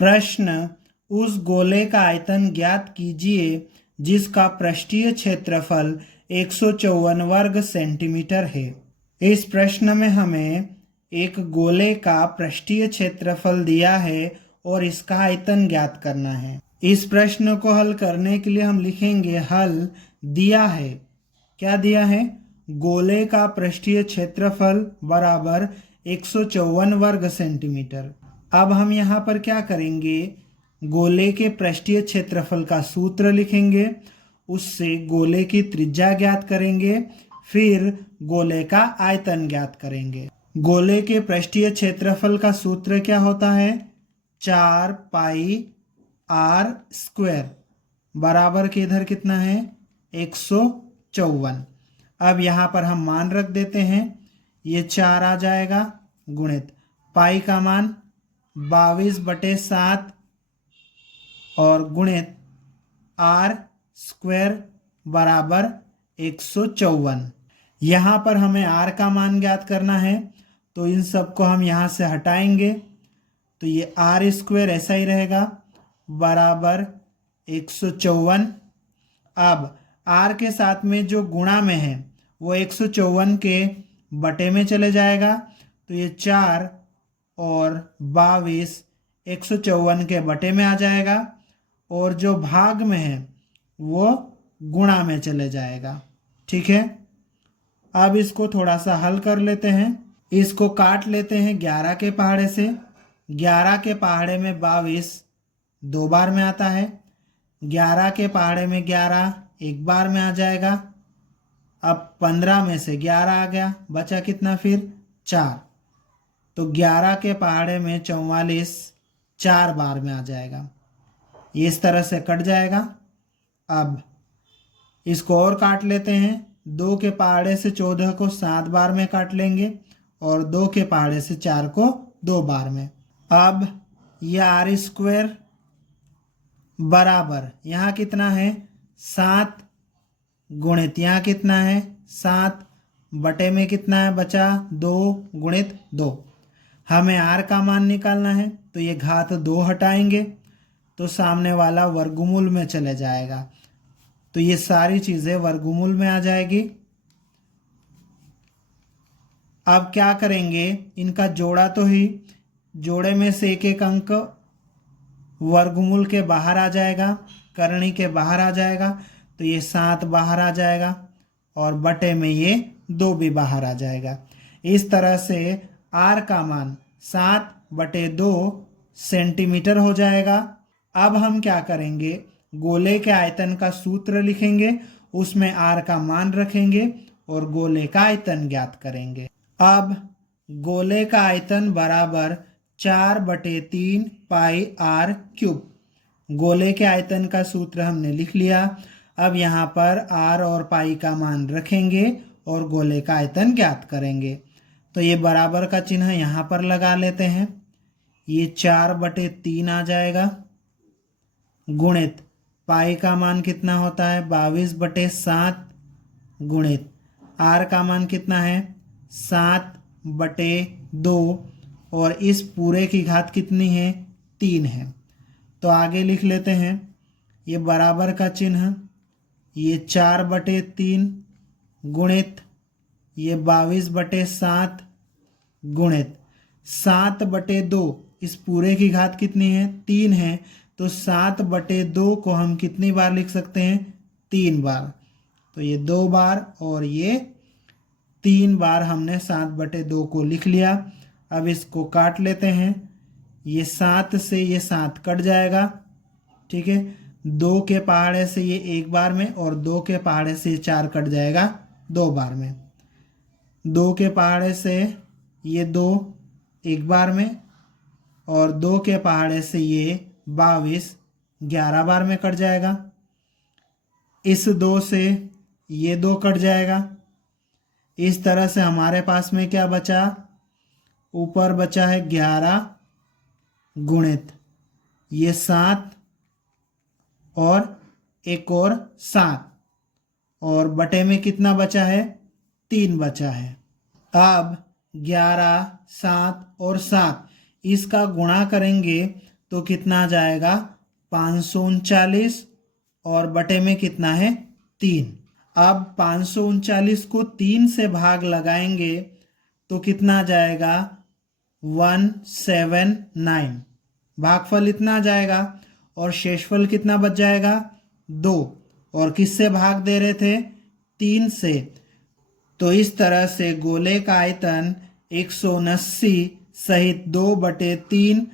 प्रश्न, उस गोले का आयतन ज्ञात कीजिए जिसका पृष्ठीय क्षेत्रफल 154 वर्ग सेंटीमीटर है। इस प्रश्न में हमें एक गोले का पृष्ठीय क्षेत्रफल दिया है और इसका आयतन ज्ञात करना है। इस प्रश्न को हल करने के लिए हम लिखेंगे हल दिया है। क्या दिया है? गोले का पृष्ठीय क्षेत्रफल बराबर 154 वर्ग सेंटीमीटर। अब हम यहाँ पर क्या करेंगे, गोले के पृष्ठीय क्षेत्रफल का सूत्र लिखेंगे, उससे गोले की त्रिज्या ज्ञात करेंगे, फिर गोले का आयतन ज्ञात करेंगे। गोले के पृष्ठीय क्षेत्रफल का सूत्र क्या होता है? 4 पाई आर स्क्वायर बराबर के इधर कितना है? 154। अब यहाँ पर हम मान रख देते हैं, ये 4 आ जाएगा गुणित पाई का मान 22/7 और गुणित आर स्क्वायर बराबर 154। यहाँ पर हमें आर का मान ज्ञात करना है, तो इन सबको हम यहाँ से हटाएंगे, तो ये आर स्क्वायर ऐसा ही रहेगा बराबर 154। अब आर के साथ में जो गुणा में है वो 154 के बटे में चले जाएगा, तो ये 4 और 22 154 के बटे में आ जाएगा, और जो भाग में है वो गुणा में चले जाएगा। ठीक है, अब इसको थोड़ा सा हल कर लेते हैं। इसको काट लेते हैं 11 के पहाड़े से। 11 के पहाड़े में 22 दो बार में आता है, 11 के पहाड़े में 11 एक बार में आ जाएगा। अब 15 में से 11 आ गया, बचा कितना फिर? 4। तो 11 के पहाड़े में 44 4 बार में आ जाएगा, ये इस तरह से कट जाएगा। अब इसको और काट लेते हैं। 2 के पहाड़े से 14 को 7 बार में काट लेंगे और 2 के पहाड़े से 4 को 2 बार में। अब यह आर स्क्वायर बराबर यहाँ कितना है? 7 गुणित यहाँ कितना है? 7 बटे में कितना है बचा? 2 गुणित 2। हमें आर का मान निकालना है, तो ये घात 2 हटाएंगे तो सामने वाला वर्गमूल में चले जाएगा, तो ये सारी चीज़ें वर्गमूल में आ जाएगी। अब क्या करेंगे, इनका जोड़ा तो ही, जोड़े में से एक एक अंक वर्गमूल के बाहर आ जाएगा, करनी के बाहर आ जाएगा, तो ये 7 बाहर आ जाएगा और बटे में ये 2 भी बाहर आ जाएगा। इस तरह से आर का मान 7/2 सेंटीमीटर हो जाएगा। अब हम क्या करेंगे, गोले के आयतन का सूत्र लिखेंगे, उसमें आर का मान रखेंगे और गोले का आयतन ज्ञात करेंगे। अब गोले का आयतन बराबर 4/3 पाई आर क्यूब। गोले के आयतन का सूत्र हमने लिख लिया। अब यहाँ पर आर और पाई का मान रखेंगे और गोले का आयतन ज्ञात करेंगे। तो ये बराबर का चिन्ह यहाँ पर लगा लेते हैं, ये 4/3 आ जाएगा गुणित पाई का मान कितना होता है? 22/7 गुणित आर का मान कितना है? 7/2 और इस पूरे की घात कितनी है? 3 है। तो आगे लिख लेते हैं, ये बराबर का चिन्ह, ये 4/3 गुणित ये 22/7 गुणित 7/2, इस पूरे की घात कितनी है? 3 है, तो 7/2 को हम कितनी बार लिख सकते हैं? 3 बार। तो ये 2 बार और ये 3 बार हमने 7/2 को लिख लिया। अब इसको काट लेते हैं, ये 7 से ये 7 कट जाएगा। ठीक है, 2 के पहाड़े से ये 1 बार में और 2 के पहाड़े से 4 कट जाएगा 2 बार में। 2 के पहाड़े से ये 2 1 बार में और 2 के पहाड़े से ये 22 11 बार में कट जाएगा। इस 2 से ये 2 कट जाएगा। इस तरह से हमारे पास में क्या बचा? ऊपर बचा है 11 गुणित ये 7 और एक और 7 और बटे में कितना बचा है? 3 बचा है। अब 11 7 और 7 इसका गुणा करेंगे तो कितना आ जाएगा 539 और बटे में कितना है 3। अब 539 को 3 से भाग लगाएंगे तो कितना आ जाएगा 179। भागफल इतना आ जाएगा और शेषफल कितना बच जाएगा 2। और किससे भाग दे रहे थे 3 से। तो इस तरह से गोले का आयतन 179 सहित 2/3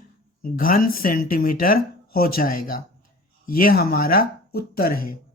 घन सेंटीमीटर हो जाएगा। ये हमारा उत्तर है।